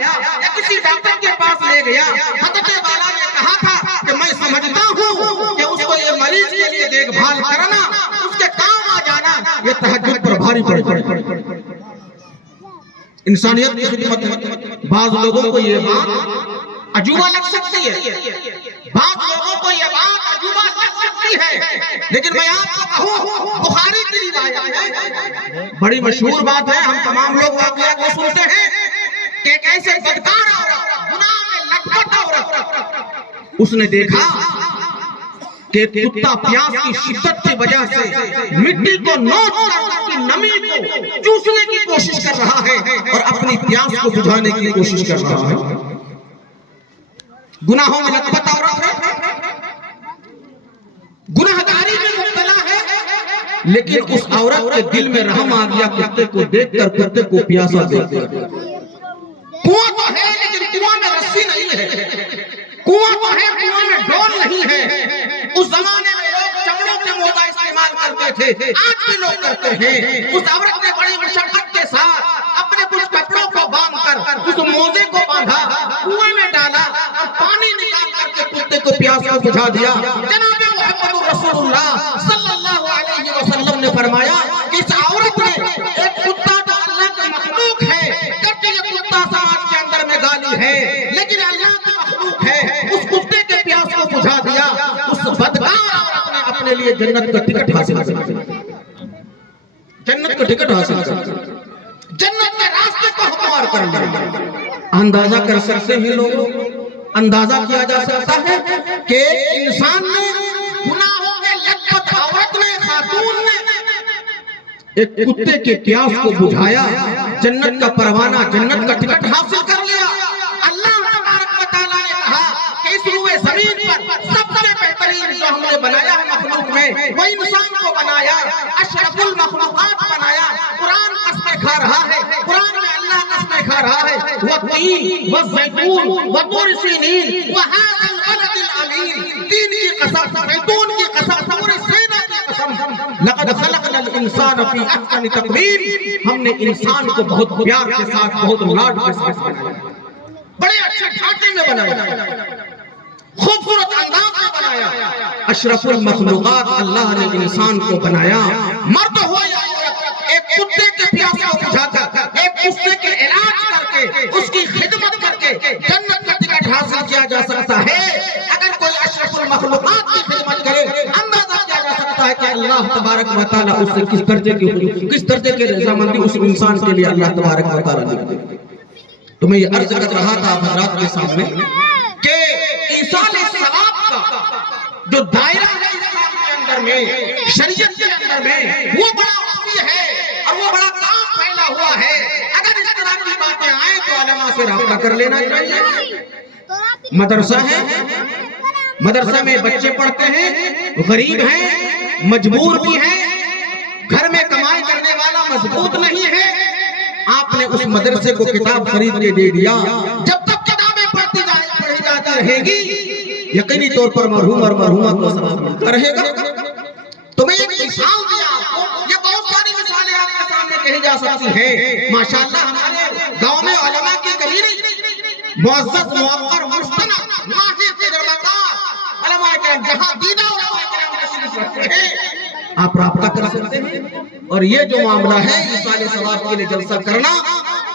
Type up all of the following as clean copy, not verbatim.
یا کسی ڈاکٹر کے پاس لے گیا، حضرت والا نے کہا تھا کہ میں سمجھتا ہوں کہ اس کو یہ مریض کے لیے دیکھ بھال کرنا، اس کے کام آ جانا، یہ تہجد پر بھاری پڑے۔ انسانیت کی خدمت ہے۔ بعض لوگوں کو یہ بات عجوبہ لگ سکتی ہے، بعض لوگوں کو یہ بات عجوبہ لگ سکتی ہے، لیکن میں آپ کو کہوں بخاری کی روایت ہے، بڑی مشہور بات ہے، ہم تمام لوگ واقعات کو سنتے ہیں کہ ایک ایسے بدکار عورت، گناہ میں لٹ پٹ عورت، اس نے دیکھا کہ کتا پیاس کی شدت کی وجہ سے مٹی کو نوچ کر اس کی نمی کو چوسنے کی کوشش کر رہا ہے اور اپنی پیاس کو بجھانے کی کوشش کر رہا ہے۔ گناہوں میں لت پت عورت ہے، گناہگاری میں مبتلا ہے، لیکن اس عورت کے دل میں رحم آ گیا کتے کو دیکھ کر، کتے کو پیاسا دیکھ کر۔ کنواں تو ہے لیکن کنواں میں رسی نہیں ہے، کنواں تو ہے کنواں میں ڈول نہیں ہے۔ اس زمانے میں لوگ چمڑوں کے موزہ استعمال کرتے تھے، آج بھی لوگ کرتے ہیں۔ اس عورت نے بڑی مشقت کے ساتھ اپنے کچھ کپڑوں کو باندھ کر اس موزے کو باندھا، کنویں میں ڈالا اور پانی نکال کر کے کتے کو پیاس کو بجھا دیا۔ جناب محمد رسول اللہ صلی اللہ علیہ وسلم نے فرمایا کہ اس عورت نے ایک کتا جو اللہ کا مخلوق ہے، گرچہ یہ کتا سماج کے اندر میں گالی ہے لیکن اللہ کا مخلوق ہے، اس کتے کے پیاس کو بجھا دیا۔ اس بدکار عورت نے اپنے لیے جنت کا ٹکٹ حاصل کیا، جنت کا ٹکٹ حاصل کیا، جنت کے راستے کو ہموار کر لیا۔ اندازہ کر سکتے ہیں لوگ، اندازہ کیا جا سکتا ہے کہ انسان نے، گناہوں کے لت پت عورت نے، خاتون نے ایک کتے کے پیاس کو بجھایا، جنت کا پروانہ، جنت کا ٹکٹ حاصل کر لیا۔ اللہ تبارک و تعالیٰ نے کہا کہ اس روئے زمین پر سب سے بہترین جو ہم نے بنایا ہے مخلوق میں، وہ انسان کو بنایا، اشرف المخلوقات بنایا۔ قرآن قسمیں کھا رہا ہے، قرآن میں اللہ قسمیں کھا رہا ہے، والتین والزیتون وطور سینین وہذا البلد الامین، تین کی قسم، زیتون کی قسم، طور سینا کی قسم، لقد خلقنا الانسان فی احسن تقویم، ہم نے انسان کو بہت پیار کے ساتھ، بہت لاڈ کے ساتھ بنایا، بڑے اچھے ڈھانچے میں بنایا، خوبصورت انداز میں بنایا۔ اشرف المخلوقات اللہ نے انسان کو بنایا، مرد ہوا یا عورت، ایک کتے کے پیاس کو بجھا کر، ایک کتے کے علاج کر کے، اس کی خدمت کر کے جنت کا ٹکٹ حاصل کیا جا سکتا ہے۔ اگر کوئی اشرف المخلوقات کی خدمت کرے، اندازہ کیا جا سکتا ہے کہ اللہ تبارک و تعالیٰ اس سے کس درجے کی رضامندی اس انسان کے لیے اللہ تبارک و تعالیٰ نے۔ تو میں یہ عرض کر رہا تھا آپ حضرات کے سامنے کہ ایصال ثواب کا جو دائرہ ہے اسلام کے اندر میں، شریعت کے اندر میں، وہ بڑا وسیع ہے اور وہ بڑا کام پھیلا ہوا ہے۔ اگر اس طرح کی باتیں آئیں تو علماء سے رابطہ کر لینا چاہیے۔ مدرسہ ہے، مدرسہ میں بچے پڑھتے ہیں، غریب ہیں، مجبور بھی ہیں، گھر میں کمائی کرنے والا مضبوط نہیں ہے، آپ نے اس مدرسے کو کتاب خرید کے دے دیا، جب تک کتابیں پڑھی جاتی رہے گی یقینی طور پر مرحوم اور مرحومہ کو ثواب ملتا رہے گا۔ تو میں ایک مثال دیا آپ کو، یہ بہت ساری مثالیں آپ کے سامنے کہی جا سکتی ہیں۔ ماشاءاللہ ہمارے گاؤں میں علماء کی کمی نہیں، معزز، موقر، مستند، ماہر، تجربہ کار علماء کرام، جہاں دیدہ علماء کرام تشریف رکھتے ہیں، آپ رابطہ کر سکتے ہیں۔ اور یہ جو معاملہ ہے ایصال ثواب کے لیے جلسہ کرنا،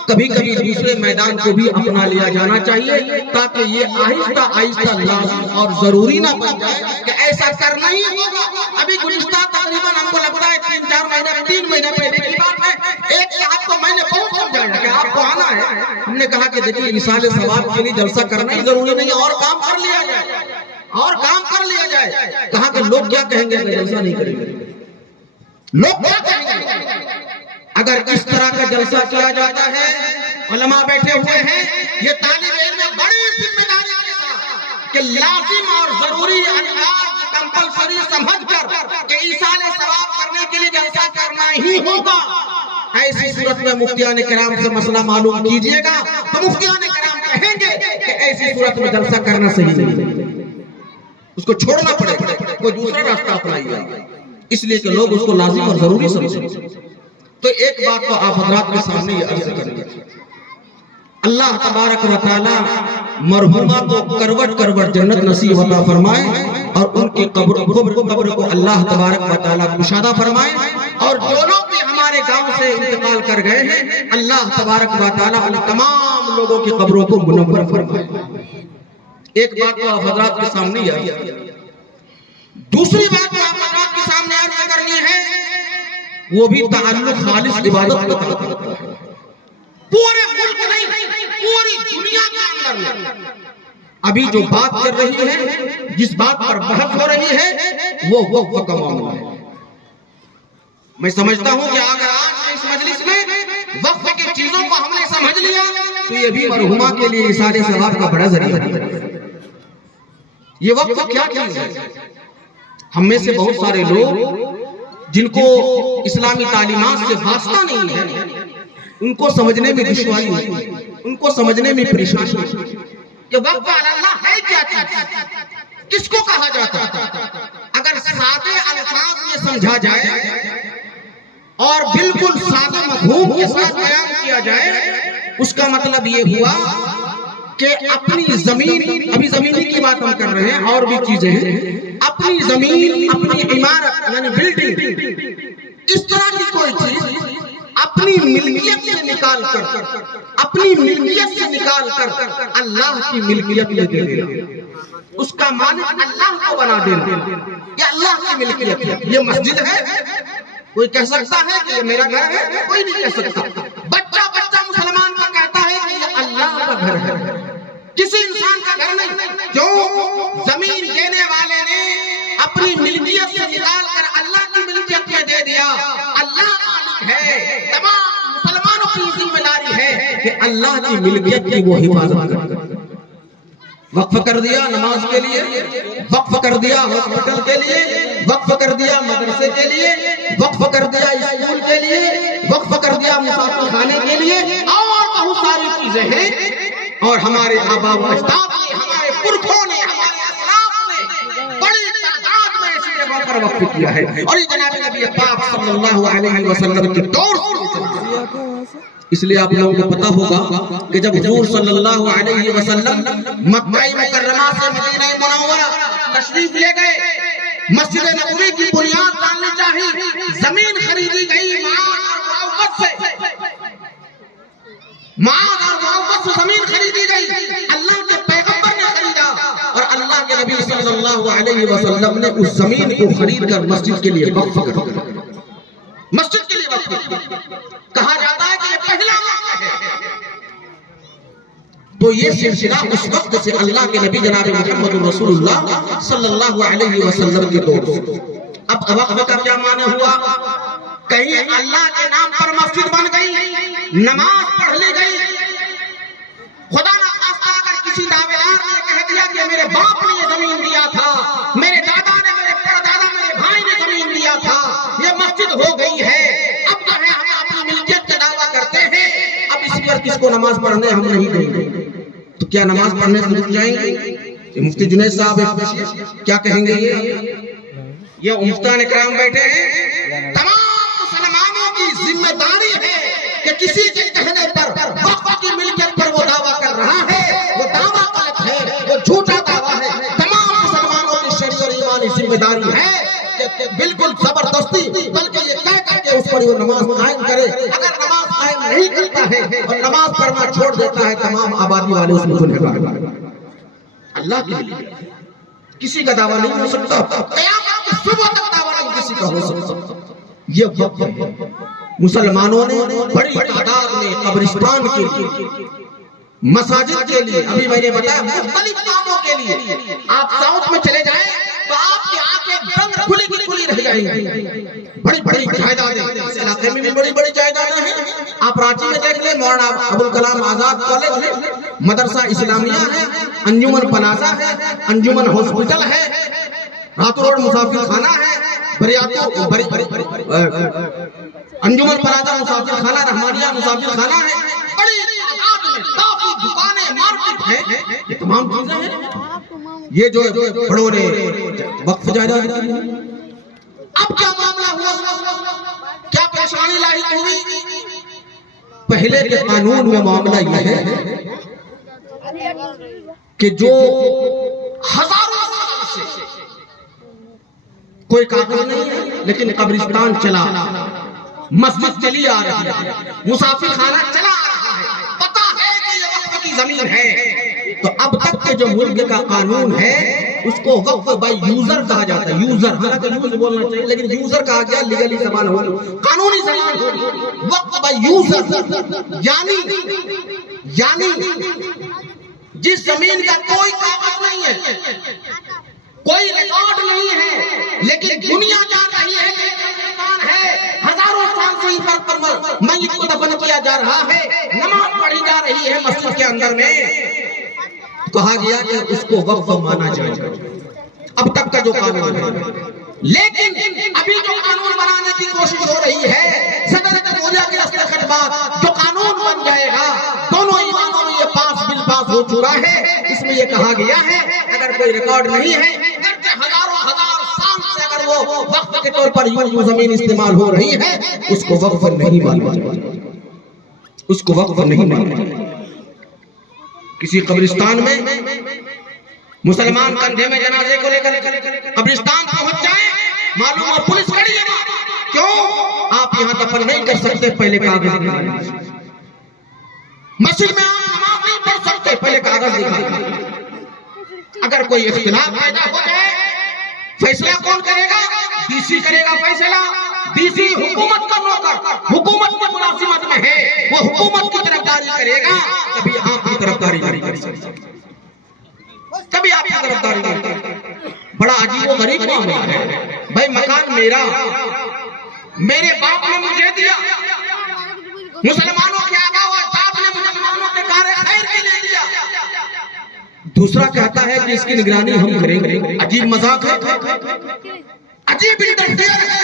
کبھی کبھی دوسرے میدان کو بھی اپنا لیا جانا چاہیے تاکہ یہ آہستہ آہستہ لازم اور ضروری نہ بن جائے کہ ایسا کرنا ہی ہوگا۔ ابھی گزشتہ تقریباً ہم کو لگتا ہے 3 مہینے پہلے کی بات ہے، ایک صاحب کو میں نے بہت سمجھایا کہ آپ کو آنا ہے، ہم نے کہا کہ دیکھیے ایصال ثواب کے لیے جلسہ کرنا ہی ضروری نہیں، اور کام کر لیا جائے، اور کام کر لیا جائے۔ کہا کہ لوگ کیا کہیں گے اگر جلسہ نہیں کریں گے، لوگ کیا کہیں گے اگر اس طرح کا جلسہ کیا جاتا ہے۔ علماء بیٹھے ہوئے ہیں، یہ طالب علم بڑی ذمہ داری کے ساتھ کہ لازم اور ضروری انداز کمپلسری سمجھ کر کہ ایصال ثواب کرنے کے لیے جلسہ کرنا ہی ہوگا۔ ایسی صورت میں مفتیان کرام سے مسئلہ معلوم کیجئے گا تو مفتیان کرام کہیں گے کہ ایسی صورت میں جلسہ کرنا صحیح نہیں، اس کو چھوڑنا پڑے گا، کوئی دوسرا راستہ اپنائیے، اس لیے کہ لوگ اس کو لازم اور ضروری سمجھیں۔ تو ایک بات تو آپ حضرات کے سامنے یہ عرض کریں گے، اللہ تبارک و تعالی مرحومہ کو کروٹ کروٹ جنت نصیب عطا فرمائے اور ان کی قبر کو اللہ تبارک و تعالی کشادہ فرمائے، اور جو لوگ بھی ہمارے گاؤں سے انتقال کر گئے ہیں اللہ تبارک و تعالی ان تمام لوگوں کی قبروں کو منور فرمائے۔ ایک بات تو آپ حضرات کے سامنے آئی، دوسری بات جو آپ حضرات کے سامنے عرض کرنی ہے وہ بھی تعلق خالص عبادت کے ساتھ ہے۔ پورے ملک نہیں، پوری دنیا کے اندر میں ابھی جو بات کر رہی ہے، جس بات پر بحث ہو رہی ہے وہ وقف کا معاملہ ہے۔ میں سمجھتا ہوں کہ اگر آج اس مجلس میں وقف کی چیزوں کو ہم نے سمجھ لیا تو یہ بھی مرحومہ کے لیے اثار ثواب کا بڑا ذریعہ ہے۔ یہ وقف کیا چیز ہے؟ ہم میں سے بہت سارے لوگ جن کو اسلامی تعلیمات سے واسطہ نہیں ہے، ان کو سمجھنے میں دشواری ہوتی ہے، ان کو سمجھنے میں پریشانی ہوتی ہے۔ یہ وقف علی اللہ ہے کیا چیز؟ کس کو کہا جاتا ہے؟ اگر سادے الفاظ میں سمجھا جائے اور بالکل سادہ مفہوم کے ساتھ بیان کیا جائے، اس کا مطلب یہ ہوا کہ اپنی زمین، ابھی زمینی کی بات ہم کر رہے ہیں اور بھی چیزیں ہیں، اپنی زمین، اپنی عمارت یعنی بلڈنگ، اس طرح کی کوئی چیز اپنی ملکیت سے نکال کر اللہ کی ملکیت میں دے دینا، اس کا مالک اللہ کو بنا دینا، یہ اللہ کی ملکیت ہے۔ یہ مسجد ہے، کوئی کہہ سکتا ہے کہ یہ میرا گھر ہے؟ کوئی نہیں کہہ سکتا۔ بچہ مسلمان کا کہتا ہے کہ یہ اللہ کا گھر ہے، کسی انسان کا گھر نہیں۔ کیوں؟ زمین دینے والے نے اپنی ملکیت سے نکال کر اللہ کی ملکیت میں دے دیا۔ اللہ مالک ہے، تمام مسلمانوں کی ذمہ داری ہے کہ اللہ کی ملکیت کی وہ حفاظت کرے۔ وقف کر دیا نماز کے لیے، وقف کر دیا ہاسپٹل کے لیے، وقف کر دیا مدرسے کے لیے، وقف کر دیا اسکول کے لیے، وقف کر دیا مسافر خانے کے لیے، اور بہت ساری چیزیں ہیں۔ اور ہمارے آباء و اجداد نے، ہمارے پرکھوں نے، ہمارے اسلاف نے بڑی تعداد میں اسی جگہ پر وقف کیا ہے، اور یہ جناب نبی پاک صلی اللہ علیہ وسلم کے دور سے۔ اس لیے آپ لوگوں کو پتا ہوگا کہ جب حضور صلی اللہ علیہ وسلم مکہ مکرمہ سے مدینہ منورہ تشریف لے گئے، مسجد نبوی کی بنیاد ڈالنی چاہی، زمین خریدی گئی معاذ اور معاوض سے زمین خریدی گئی، اللہ کے پیغمبر نے خریدا، اور اللہ کے نبی صلی اللہ علیہ وسلم نے اس زمین کو خرید کر مسجد کے لیے وقف کر دیا۔ مسجد کے لیے وقف کہا جاتا ہے کہ یہ پہلا وقف ہے۔ تو یہ سلسلہ اس وقت سے اللہ کے نبی جناب محمد رسول اللہ صلی اللہ علیہ وسلم کے دور سے۔ اب وقف کا کیا معنی ہوا؟ کہیں اللہ کے نام پر مسجد بن گئی، نماز پڑھ لی گئی، خدا نہ خواستہ اگر کسی دعویدار نے کہہ دیا کہ میرے باپ نے یہ زمین دیا تھا، میرے دادا نے، میرے پردادا، میرے بھائی نے زمین دیا تھا، یہ مسجد ہو گئی ہے، اب جو ہے ہم اپنی ملکیت کا دعویٰ کرتے ہیں، اب اس پر کس کو نماز پڑھنے ہم نہیں دیں گے، تو کیا نماز پڑھنے سے رک جائیں گے؟ یہ مفتی جنید صاحب کیا کہیں گے؟ یہ مفتیان کرام بیٹھے ہیں، تمام مسلمانوں کی ذمہ داری ہے کہ کسی کے کہنے پر وقف کی ملکیت پر وہ دعویٰ کر رہا ہے، وہ دعویٰ غلط ہے، وہ جھوٹا دعویٰ ہے۔ تمام مسلمانوں کی شرعی اور ایمانی ذمہ داری ہے کہ بالکل زبردستی بلکہ یہ کہہ کر کے اس پر وہ نماز قائم کرے۔ اگر نماز قائم نہیں کرتا ہے اور نماز پڑھنا چھوڑ دیتا ہے، تمام آبادی والے اس میں گنہگار۔ اللہ کے لیے کسی کا دعویٰ نہیں ہو سکتا، قیامت کی صبح تک دعویٰ نہیں کسی کا ہو سکتا۔ یہ وقت ہے، مسلمانوں نے بڑی تعداد میں قبرستان کے لیے، مساجد کے لیے، ابھی میں نے بتایا مختلف کاموں کے لیے، آپ ساؤتھ میں چلے جائیں تو آپ کی آنکھیں بند کھلی کی کھلی رہ جائیں گی، بڑی بڑی جائیدادیں، اس علاقے میں بھی بڑی بڑی جائیدادیں ہیں۔ آپ رانچی میں دیکھ لیں، مولانا ابوالکلام آزاد کالج ہے، مدرسہ اسلامیہ ہے، انجمن پلازہ ہے، انجمن ہاسپٹل ہے، راتو روڈ مسافر خانہ ہے، انجمن پلازہ مسافر خانہ، رحمانیہ مسافر خانہ ہے، بڑی تعداد میں کافی دکانیں، مارکیٹ ہیں، یہ تمام چیزیں ہیں۔ یہ جو بڑوں نے وقف جائیداد کی، اب کیا معاملہ ہوا؟ کیا پریشانی لاحق ہوئی؟ پہلے کے قانون میں معاملہ یہ ہے کہ جو ہزاروں سال سے کوئی کاغذ نہیں ہے لیکن قبرستان چلا، مسجد چلی آ رہی ہے، مسافر خانہ چلا آ رہا ہے، پتہ ہے کہ یہ وقف کی زمین ہے، تو اب تک کے جو ملک کا قانون ہے اس کو وقف بائی یوزر کہا جاتا ہے۔ یوزر، حالانکہ یوز بولنا چاہیے لیکن یوزر کہا گیا، لیگلی زبان ہوگی، قانونی زبان ہوگی، وقف بائی یوزر، یعنی جس زمین کا کوئی کاغذ نہیں ہے، کوئی ریکارڈ نہیں ہے، لیکن دنیا جان رہی ہے کہ قبرستان ہے، ہزاروں سال سے اس پر میت کو دفن کیا جا رہا ہے، نماز پڑھی جا رہی ہے مسجد کے اندر میں، کہا گیا کہ اس کو وقف مانا جائے گا۔ اب تک کا جو قانون ہے، لیکن ابھی جو قانون بنانے کی کوشش ہو رہی ہے، صدر جمہوریہ کے دستخط بعد جو قانون بن جائے گا، دونوں ایوانوں میں یہ بل پاس ہو چکا ہے، اس میں یہ کہا گیا ہے اگر کوئی ریکارڈ نہیں ہے، ہزاروں سال سے اگر وہ وقف کے طور پر یوں زمین استعمال ہو رہی ہے، اس کو وقف نہیں مانا جائے گا، اس کو وقف نہیں مانا جائے گا۔ کسی قبرستان میں مسلمان کندھے میں جنازے کو لے کر قبرستان پہنچ جائیں، معلوم ہو پولیس کھڑی ہے، کیوں آپ یہاں دفن نہیں کر سکتے، پہلے کاغذ دکھائیں، مسجد میں آپ نماز نہیں پڑھ سکتے، پہلے کاغذ دکھائیں۔ اگر کوئی اختلاف پیدا ہو جائے، فیصلہ کون کرے گا؟ ڈی سی کرے گا فیصلہ، ڈی سی حکومت کا نوکر، حکومت کی ملازمت میں ہے، وہ حکومت کی طرفداری کرے گا، کبھی آپ کی طرفداری نہیں کر سکتے، کبھی آپ کی طرفداری نہیں کر سکتے۔ بڑا عجیب و غریب معاملہ ہے، بھائی مکان میرا، میرے باپ نے مجھے دیا، مسلمانوں کے آبا و اجداد نے مسلمانوں کے کار خیر کے لیے دیا، دوسرا کہتا ہے کہ اس کی نگرانی ہم کریں گے۔ عجیب مذاق ہے، عجیب انٹرفیئر ہے،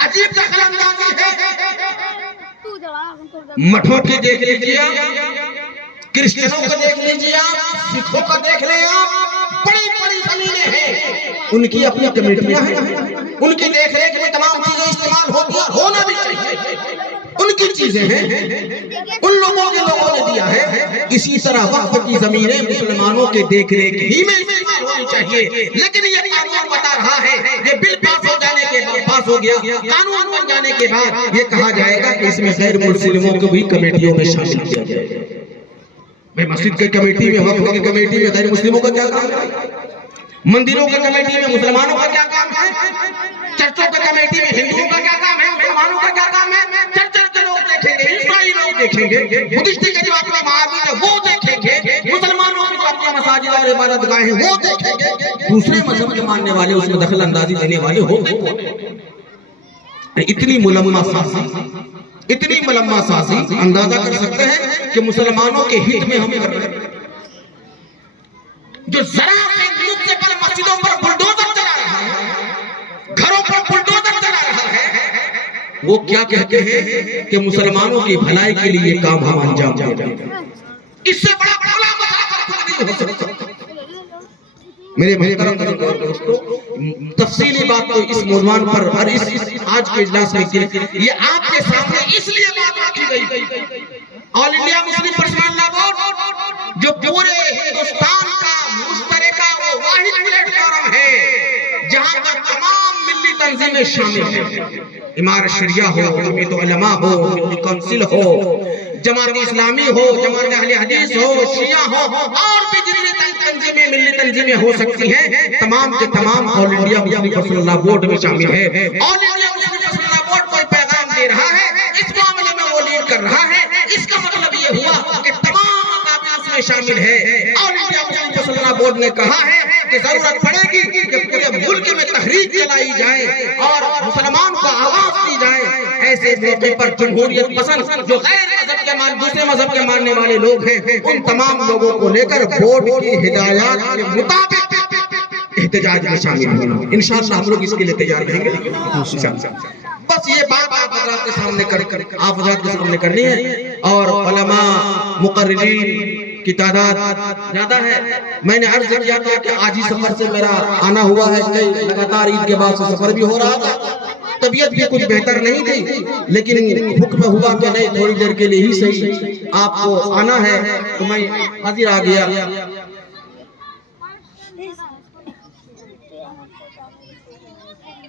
عجیب دخل اندازی ہے۔ مٹھوں کی دیکھ لیجئے آپ، کرسچنوں کو دیکھ لیجئے آپ، سکھوں کو دیکھ لیں آپ، بڑی بڑی زمینیں ہیں، ان کی اپنی کمیٹیاں ہیں، ان کی دیکھ ریکھ میں تمام چیزیں استعمال ہوتی ہیں، ہونا بھی چاہیے، ان کی چیزیں ہیں، ان لوگوں کے لوگوں نے دیا ہے۔ اسی طرح وقف کی زمینیں مسلمانوں کے دیکھ ریکھ ہی میں استعمال ہونی چاہیے، لیکن یہ قانون بتا رہا ہے، یہ بل پاس ہو جانے کے بعد، پاس ہو گیا، قانون بن جانے کے بعد یہ کہا جائے گا کہ اس میں غیر مسلموں کو بھی کمیٹیوں میں شامل کیا جائے گا۔ بھئی مسجد کے کمیٹی میں، وقف کی کمیٹی میں غیر مسلموں کا کیا کام ہے؟ مندروں کے کمیٹی میں مسلمانوں کا کیا کام ہے؟ چرچوں کے کمیٹی میں ہندوؤں کا کیا کام ہے؟ مسلمانوں کا کیا کام ہے؟ چرچ کے لوگ دیکھیں گے، عیسائی لوگ دیکھیں گے، بدھسٹ کے جو اپنے معابد ہیں وہ دیکھیں گے، مسلمانوں کی جو اپنی مساجد اور عبادت گاہیں وہ دیکھیں گے، دوسرے مذہب کے ماننے والے اس میں دخل اندازی دینے والے ہوتے ہیں۔ اتنی ملمہ سازی، اتنی ملمہ سازی، اندازہ کر سکتے ہیں کہ مسلمانوں کے ہت میں ہم کر رہے ہیں۔ جو ذرا سے نقطے پر مسجدوں پر بلڈوزر چلا رہا ہے، گھروں پر بلڈوزر چلا رہا ہے، وہ کیا کہتے ہیں کہ مسلمانوں کی بھلائی کے لیے کام ہم انجام دے رہے ہیں۔ اس سے بڑا بھلا مسافر نہیں ہو سکتا۔ میرے محترم دوستو، تفصیلی بات تو اس عنوان پر اور اس آج کے اجلاس میں کی، یہ آپ کے سامنے اس لیے بات رکھی گئی، آل انڈیا مسلم پرسنل لا بورڈ جو پورے ہندوستان کا مشترکہ وہ واحد پلیٹ فارم ہے جہاں پر تمام ملی تنظیمیں شامل ہیں، امارت شریعہ ہو، جمعیت علماء ہو، ملی کونسل ہو، جماعت اسلامی ہو، جماعت اہل حدیث ہو، شیعہ ہو، اور بھی جتنی تنظیمیں ملی تنظیمیں ہو سکتی ہیں، تمام کے تمام آل انڈیا مسلم پرسنل لا بورڈ میں شامل ہے۔ آل انڈیا مسلم پرسنل لا بورڈ کوئی پیغام دے رہا ہے، اس معاملے میں وہ لیڈ کر رہا ہے، اس کا مطلب یہ ہوا کہ تمام اکابر اس میں شامل ہے۔ آل انڈیا مسلم پرسنل لا بورڈ نے کہا ہے کہ ضرورت پڑے گی کہ پورے ملک میں تحریک چلائی جائے اور مسلمان کو آواز دی جائے، ایسے موقع پر جمہوریت پسند جو غیر مذہب کے دوسرے مذہب کے ماننے والے لوگ ہیں، ان تمام لوگوں کو لے کر بورڈ کی ہدایات کے مطابق احتجاج میں شامل ہونا۔ انشاءاللہ ہم لوگ اس کے لیے تیار رہیں گے۔ بس یہ بات آپ حضرات کے سامنے کرنی ہے، اور علماء مقررین کی تعداد زیادہ ہے۔ میں نے عرض کیا تھا کہ آج ہی سفر سے میرا آنا ہوا ہے، لگاتار عید کے بعد سے سفر بھی ہو رہا تھا، طبیعت بھی کچھ بہتر نہیں تھی، لیکن حکم ہوا کہ نہیں تھوڑی دیر کے لیے ہی صحیح آپ کو آنا ہے، تو میں حاضر آ گیا۔